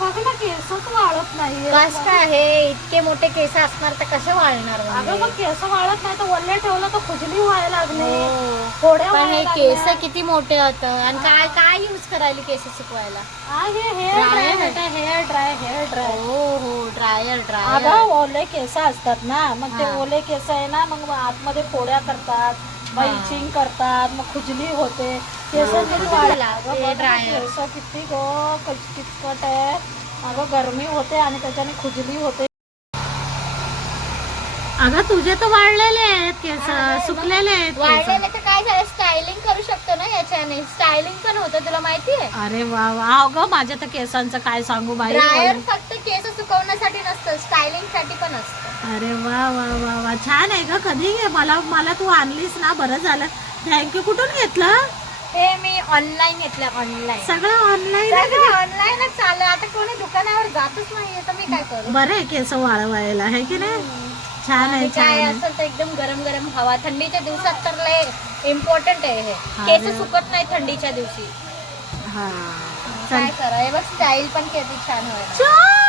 बघ ना केसच वाळत नाही. कस काय आहे, इतके मोठे केस असणार तर कसे वाळणार अगं म्हणजे? मग केस वाळत नाही तर वल्ले ठेवलं तर खुजली व्हायला लागली. हो. थोड्या पण हे व्हायला केस लागल्या. किती मोठे होत आणि काय काय यूज करायला केस सुकवायला? हे हेअर ड्राय Dryer. बेटा, हेअर ड्राय. हो ड्रायर अगं ओले केस असतात ना, मग ते हा. ओले केस आहे ना, मग आतमध्ये फोड्या करतात, ब्लिचिंग करतात, मग खुजली होते. केस हा. किती खुजलीला अगं ते बघ ना, dryer. केस किती किचकट आहे. अगं गरमी होते आणि त्याच्याने खुजली होते. अगं तुझे तर वाढलेले आहेत केस, सुकलेले आहेत केस. वाढलेले तर काय झालं, स्टायलिंग करू शकतो ना याच्याने. स्टायलिंग पण होतं, तुला माहितीये? अरे वा वा, अगं माझ्या तर केसांचं काय सांगू बाई. ड्रायर फक्त केस सुकवण्यासाठी नसतं, स्टायलिंग साठी पण असतं. अरे वा वा वा वा, छान आहे ग. कधी मला मला तू आणलीस ना, बरं झालं. थँक्यू. कुठून घेतलं हे मी ऑनलाईन घेतलं, ऑनलाईन. सगळं? ऑनलाईन. ऑनलाईनच चाललं, आता कोणी दुकानावर जातच नाहीये, तर मी काय करू? बरं आहे केस वाळवायला, आहे की नाही? छान आहे, आणि छान काय आहे. असेल तर एकदम गरम गरम हवा. थंडीच्या दिवसात तर लय इम्पॉर्टंट आहे हे. अरे. केस सुकत नाही थंडीच्या दिवशी. हा काय करा, हे बघ स्टाईल पण किती छान व्हायला. चल.